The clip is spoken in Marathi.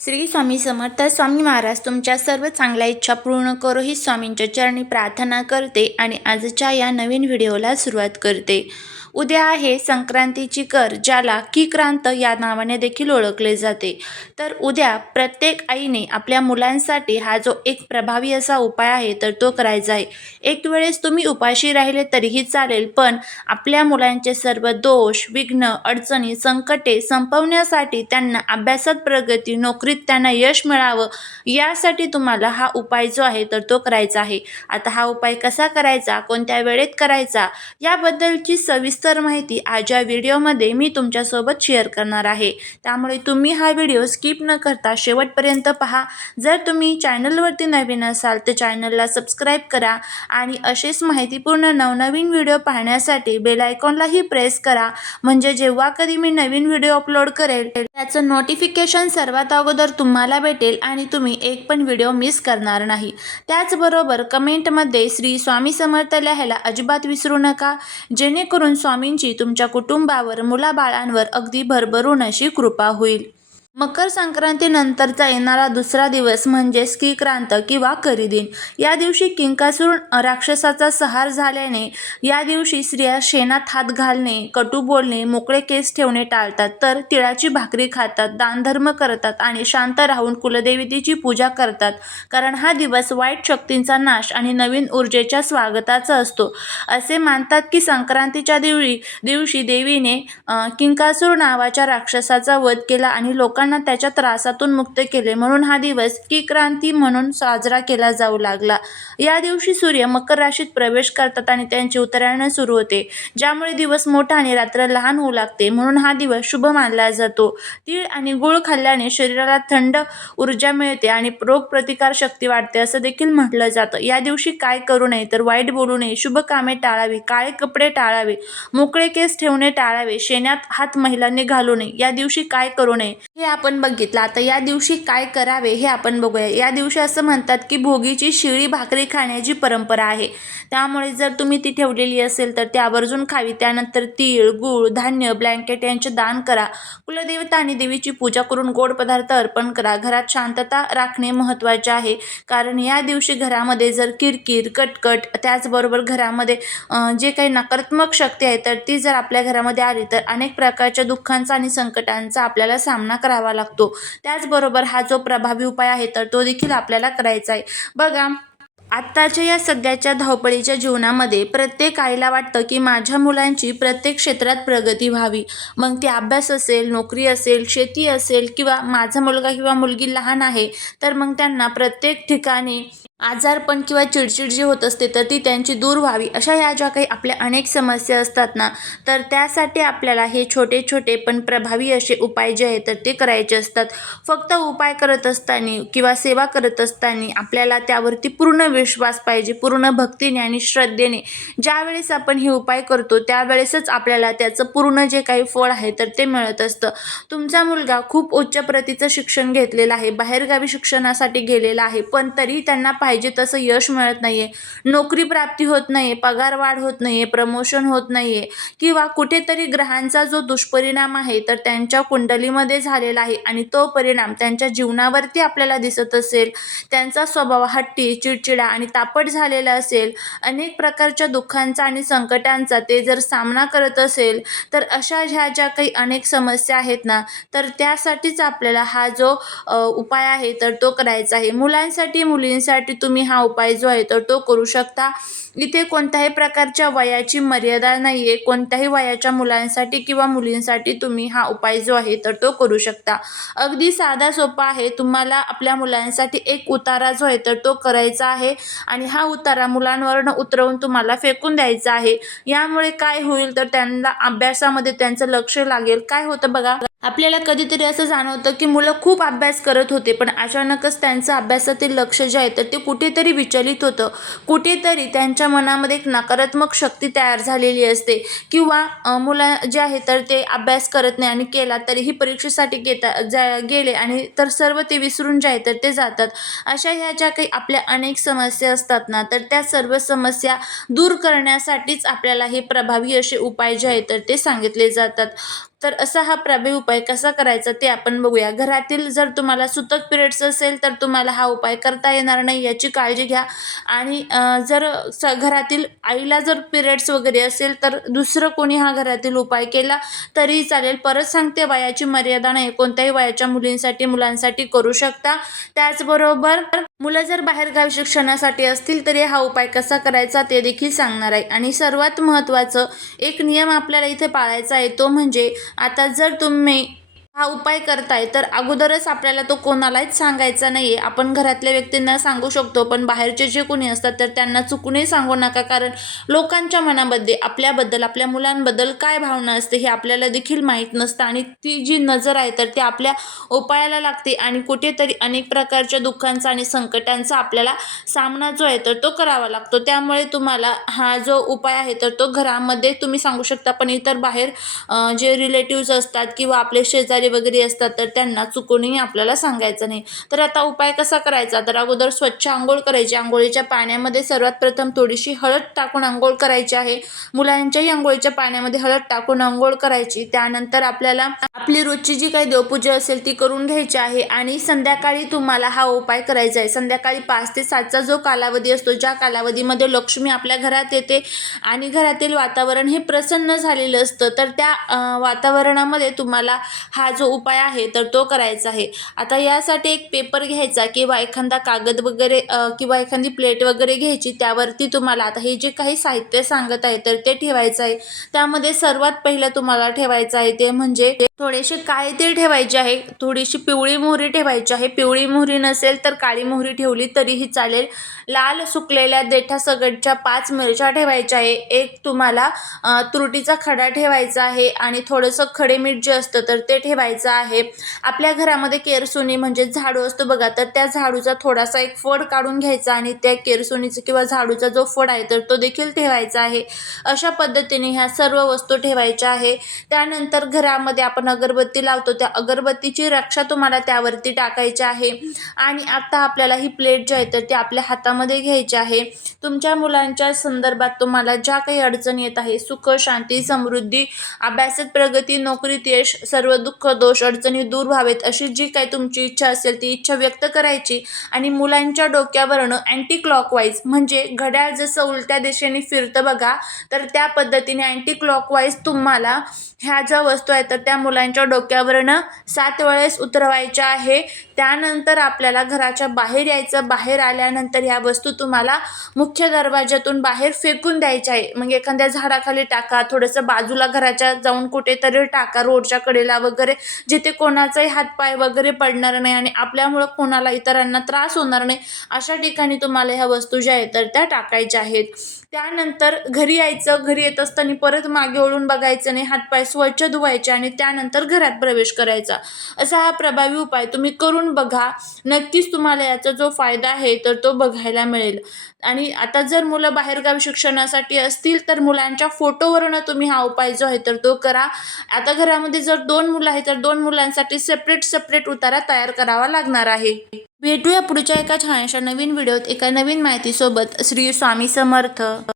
श्री स्वामी समर्थ स्वामी महाराज तुमच्या सर्व चांगल्या इच्छा पूर्ण करो ही स्वामींच्या चरणी प्रार्थना करते आणि आजच्या या नवीन व्हिडिओला सुरुवात करते. उद्या आहे संक्रांतीची कर ज्याला की क्रांत या नावाने देखील ओळखले जाते. तर उद्या प्रत्येक आईने आपल्या मुलांसाठी हा जो एक प्रभावी असा उपाय आहे तर तो करायचा आहे. एक वेळेस तुम्ही उपाशी राहिले तरीही चालेल पण आपल्या मुलांचे सर्व दोष विघ्न अडचणी संकटे संपवण्यासाठी त्यांना अभ्यासात प्रगती नोकरी नोकरीत त्यांना यश मिळावं यासाठी तुम्हाला हा उपाय जो आहे तर तो करायचा आहे. आता हा उपाय कसा करायचा कोणत्या वेळेत करायचा याबद्दलची सविस्तर माहिती आज या व्हिडिओमध्ये मी तुमच्यासोबत शेअर करणार आहे. त्यामुळे तुम्ही हा व्हिडिओ स्किप न करता शेवटपर्यंत पहा. जर तुम्ही चॅनलवरती नवीन असाल तर चॅनलला सबस्क्राईब करा आणि असेच माहितीपूर्ण नवनवीन व्हिडिओ पाहण्यासाठी बेल आयकॉनलाही प्रेस करा. म्हणजे जेव्हा कधी मी नवीन व्हिडिओ अपलोड करेल त्याचं नोटिफिकेशन सर्वात अगोदर तुम्हाला भेटेल आणि तुम्ही एक पण व्हिडिओ मिस करणार नाही. त्याचबरोबर कमेंटमध्ये श्री स्वामी समर्थ लिहायला अजिबात विसरू नका. जेणेकरून स्वामींची तुमच्या कुटुंबावर मुलाबाळांवर अगदी भरभरून अशी कृपा होईल. मकर संक्रांतीनंतरचा येणारा दुसरा दिवस म्हणजे स्कीक्रांत किंवा करीदिन या दिवशी किंकासूर राक्षसाचा सहार झाल्याने या दिवशी स्त्रिया शेणात हात घालणे कटू बोलणे मोकळे केस ठेवणे टाळतात. तर तिळाची भाकरी खातात दानधर्म करतात आणि शांत राहून कुलदेवतेची पूजा करतात. कारण हा दिवस वाईट शक्तींचा नाश आणि नवीन ऊर्जेच्या स्वागताचा असतो. असे मानतात की संक्रांतीच्या दिवशी दिवशी देवीने किंकासूर नावाच्या राक्षसाचा वध केला आणि लोकांना त्याच्या त्रासातून मुक्त केले. म्हणून हा दिवस की क्रांती म्हणून साजरा केला जाऊ लागला. या दिवशी सूर्य मकर राशीत प्रवेश करतात आणि त्यांची उत्तरायण सुरू होते. ज्यामुळे दिवस मोठा आणि रात्र लहान होऊ लागते. म्हणून हा दिवस शुभ मानला जातो. तीळ आणि गुळ खाल्ल्याने शरीराला थंड ऊर्जा मिळते आणि रोग प्रतिकार शक्ती वाढते असं देखील म्हटलं जातं. या दिवशी काय करू नये तर वाईट बोलू नये. शुभ कामे टाळावी. काळे कपडे टाळावे. मोकळे केस ठेवणे टाळावे. शेण्यात हात महिलांनी घालू नये. या दिवशी काय करू नये? हे आपण बघितलं. आता या दिवशी काय करावे हे आपण बघूया. या दिवशी असं म्हणतात की भोगीची शिळी भाकरी खाण्याची परंपरा आहे. त्यामुळे जर तुम्ही ती ठेवलेली असेल तर ती आवर्जून खावी. त्यानंतर तीळ गूळ धान्य ब्लँकेट यांचे दान करा. कुलदेवता आणि देवीची पूजा करून गोड पदार्थ अर्पण करा. घरात शांतता राखणे महत्त्वाचे आहे. कारण या दिवशी घरामध्ये जर किरकिर कटकट त्याचबरोबर घरामध्ये जे काही नकारात्मक शक्ती आहे तर ती जर आपल्या घरामध्ये आली तर अनेक प्रकारच्या दुःखांचा आणि संकटांचा आपल्याला सामना करावा लागतो. त्याचबरोबर हा जो प्रभावी उपाय आहे तर तो देखील आपल्याला करायचा आहे. बघा आत्ताच्या या सध्याच्या धावपळीच्या जीवनामध्ये प्रत्येक आईला वाटतं की माझ्या मुलांची प्रत्येक क्षेत्रात प्रगती व्हावी. मग ती अभ्यास असेल नोकरी असेल शेती असेल किंवा माझा मुलगा किंवा मुलगी लहान आहे तर मग त्यांना प्रत्येक ठिकाणी आजारपण किंवा चिडचिड जी होत असते तर ती त्यांची दूर व्हावी. अशा ह्या ज्या काही आपल्या अनेक समस्या असतात ना तर त्यासाठी आपल्याला हे छोटे छोटे पण प्रभावी असे उपाय जे आहेत तर ते करायचे असतात. फक्त उपाय करत असताना किंवा सेवा करत असताना आपल्याला त्यावरती पूर्ण विश्वास पाहिजे पूर्ण भक्तीने आणि श्रद्धेने. ज्यावेळेस आपण हे उपाय करतो त्यावेळेसच आपल्याला त्याचं पूर्ण जे काही फळ आहे तर ते मिळत असतं. तुमचा मुलगा खूप उच्च प्रतीचं शिक्षण घेतलेलं आहे बाहेरगावी शिक्षणासाठी गेलेला आहे पण तरी त्यांना पाहिजे तसं यश मिळत नाही आहे नोकरी प्राप्ती होत नाही आहे पगार वाढ होत नाही आहे प्रमोशन होत नाही आहे किंवा कुठेतरी ग्रहांचा जो दुष्परिणाम आहे तर त्यांच्या कुंडलीमध्ये झालेला आहे आणि तो परिणाम त्यांच्या जीवनावरती आपल्याला दिसत असेल. त्यांचा स्वभाव हट्टी चिडचिडा आणि तापट झालेला असेल. अनेक प्रकारच्या दुःखांचा आणि संकटांचा ते जर सामना करत असेल तर अशा ह्या ज्या काही अनेक समस्या आहेत ना तर त्यासाठीच आपल्याला हा जो उपाय आहे तर तो करायचा आहे. मुलांसाठी मुलींसाठी तुम्ही हा उपाय जो आहे तर तो करू शकता. इथे कोणत्याही प्रकारच्या वयाची मर्यादा नाही आहे कोणत्याही वयाच्या मुलांसाठी किंवा मुलींसाठी तुम्ही हा उपाय जो आहे तर तो करू शकता. अगदी साधा सोपा आहे. तुम्हाला आपल्या मुलांसाठी एक उतारा जो आहे तर तो करायचा आहे आणि हा उतारा मुलांवरनं उतरवून तुम्हाला फेकून द्यायचा आहे. यामुळे काय होईल तर त्यांना अभ्यासामध्ये त्यांचं लक्ष लागेल. काय होतं बघा? आपल्याला कधीतरी असं जाणवतं की मुलं खूप अभ्यास करत होते पण अचानकच त्यांचं अभ्यासातील लक्ष जे आहे तर ते कुठेतरी विचलित होतं. कुठेतरी त्यांच्या मनामध्ये एक नकारात्मक शक्ती तयार झालेली असते. किंवा मुलं जे आहे तर ते अभ्यास करत नाही आणि केला तरीही परीक्षेसाठी घेता जा गेले आणि तर सर्व ते विसरून जे आहे तर ते जातात. अशा ह्या ज्या काही आपल्या अनेक समस्या असतात ना तर त्या सर्व समस्या दूर करण्यासाठीच आपल्याला हे प्रभावी असे उपाय जे आहेत तर ते सांगितले जातात. तर असा हा प्रभावी उपाय कसा करायचा ते आपण बघूया. घरातील जर तुम्हाला सुतक पिरियड्स असेल तर तुम्हाला हा उपाय करता येणार नाही याची काळजी घ्या. आणि जर स घरातील आईला जर पिरियड्स वगैरे असेल तर दुसरं कोणी हा घरातील उपाय केला तरी चालेल. परत सांगते वयाची मर्यादा नाही. कोणत्याही वयाच्या मुलींसाठी मुलांसाठी करू शकता. त्याचबरोबर मुलं जर बाहेरगावी शिक्षणासाठी असतील तरी हा उपाय कसा करायचा ते देखील सांगणार आहे. आणि सर्वात महत्त्वाचं एक नियम आपल्याला इथे पाळायचा आहे तो म्हणजे आता जर तुम्ही हा उपाय करताय तर अगोदरच आपल्याला तो कोणालाच सांगायचा नाही आहे आपण घरातल्या व्यक्तींना सांगू शकतो पण बाहेरचे जे कोणी असतात तर त्यांना चुकूनही सांगू नका. कारण लोकांच्या मनामध्ये आपल्याबद्दल आपल्या मुलांबद्दल काय भावना असते हे आपल्याला देखील माहीत नसतं. आणि ती जी नजर आहे तर ती आपल्या उपायाला लागते. आणि कुठेतरी अनेक प्रकारच्या दुःखांचा आणि संकटांचा आपल्याला सामना जो आहे तर तो करावा लागतो. त्यामुळे तुम्हाला हा जो उपाय आहे तर तो घरामध्ये तुम्ही सांगू शकता. पण इतर बाहेर जे रिलेटिव्ज असतात किंवा आपले शेजारी वगैरे असतात तर त्यांना चुकूनही आपल्याला सांगायचं नाही. तर आता उपाय कसा करायचा? तर अगोदर स्वच्छ आंघोळ करायची. आंघोळीच्या पाण्यामध्ये सर्वात प्रथम थोडीशी हळद टाकून आंघोळ करायची आहे. मुलांच्याही आंघोळीच्या पाण्यामध्ये हळद टाकून आंघोळ करायची. त्यानंतर आपल्याला आपली रोजची जी काही देवपूजा असेल ती करून घ्यायची आहे आणि संध्याकाळी तुम्हाला हा उपाय करायचा आहे. संध्याकाळी पाच ते सातचा जो कालावधी असतो ज्या कालावधीमध्ये लक्ष्मी आपल्या घरात येते आणि घरातील वातावरण हे प्रसन्न झालेलं असतं तर त्या वातावरणामध्ये तुम्हाला हा जो उपाय आहे तर तो करायचा आहे. आता यासाठी एक पेपर घ्यायचा किंवा एखादा कागद वगैरे किंवा एखादी प्लेट वगैरे घ्यायची त्यावरती तुम्हाला आता हे जे काही साहित्य सांगत आहे तर ते ठेवायचं आहे. त्यामध्ये सर्वात पहिलं तुम्हाला ठेवायचं आहे ते म्हणजे थोडेसे काळे तीळ ठेवायचे आहे. थोडीशी पिवळी मोहरी ठेवायची आहे. पिवळी मोहरी नसेल तर काळी मोहरी ठेवली तरीही चालेल. लाल सुकलेल्या देठा सगटच्या पाच मिरच्या ठेवायच्या आहे. एक तुम्हाला तुरटीचा खडा ठेवायचा आहे आणि थोडंसं खडे मीठ जे असतं तर ते ठेवायचा आहे. आपल्या घरामध्ये केरसुनी म्हणजे झाडू असतो बघा तर त्या झाडूचा थोडासा एक फड काढून घ्यायचा आणि त्या केरसुनीचा किंवा झाडूचा जो फड आहे तर तो देखील ठेवायचा आहे. अशा पद्धतीने ह्या सर्व वस्तू ठेवायच्या आहे. त्यानंतर घरामध्ये आपण अगरबत्ती लावतो त्या अगरबत्तीची रक्षा तुम्हाला त्यावरती टाकायची आहे. आणि आता आपल्याला ही प्लेट जी आहे तर ती आपल्या हातामध्ये घ्यायची आहे. तुमच्या मुलांच्या संदर्भात तुम्हाला ज्या काही अडचणी येत आहे सुख शांती समृद्धी अभ्यासात प्रगती नोकरीत यश सर्व दुःख दोष अडचणी दूर व्हावेत अशी जी काही तुमची इच्छा असेल ती इच्छा व्यक्त करायची आणि मुलांच्या डोक्यावरनं अँटी क्लॉकवाईज म्हणजे घड्याळ जसं उलट्या दिशेने फिरतं बघा तर त्या पद्धतीने अँटी क्लॉकवाईज तुम्हाला ह्या ज्या वस्तू आहेत तर त्या मुलांच्या डोक्यावरनं सात वेळेस उतरवायच्या आहे. त्यानंतर आपल्याला घराच्या बाहेर यायचं बाहेर आल्यानंतर ह्या वस्तू तुम्हाला मुख्य दरवाज्यातून बाहेर फेकून द्यायच्या आहे. म्हणजे एखाद्या झाडाखाली टाका थोडंसं बाजूला घराच्या जाऊन कुठेतरी टाका रोडच्या कडेला वगैरे जिथे कोणाचाही हातपाय वगैरे पडणार नाही आणि आपल्यामुळं कोणाला इतरांना त्रास होणार नाही अशा ठिकाणी तुम्हाला ह्या वस्तू ज्या आहेत तर त्या टाकायच्या आहेत. त्यानंतर घरी यायचं घरी येत असताना परत मागे वळून बघायचं नाही हातपाय स्वच्छ धुवायचे आणि त्यानंतर घरात प्रवेश करायचा. असा हा प्रभावी उपाय तुम्ही करून बघा. नक्कीच तुम्हाला याचा जो फायदा आहे तर तो बघायला मिळेल. आणि आता जर मुलं बाहेरगावी शिक्षणासाठी असतील तर मुलांच्या फोटोवरनं तुम्ही हा उपाय जो आहे तर तो करा. आता घरामध्ये जर दोन मुलं आहेत तर दोन मुलांसाठी सेपरेट सेपरेट उतारा तयार करावा लागणार आहे. भेटूया पुढच्या एका छानशा नवीन व्हिडिओत एका नवीन माहितीसोबत. श्री स्वामी समर्थ.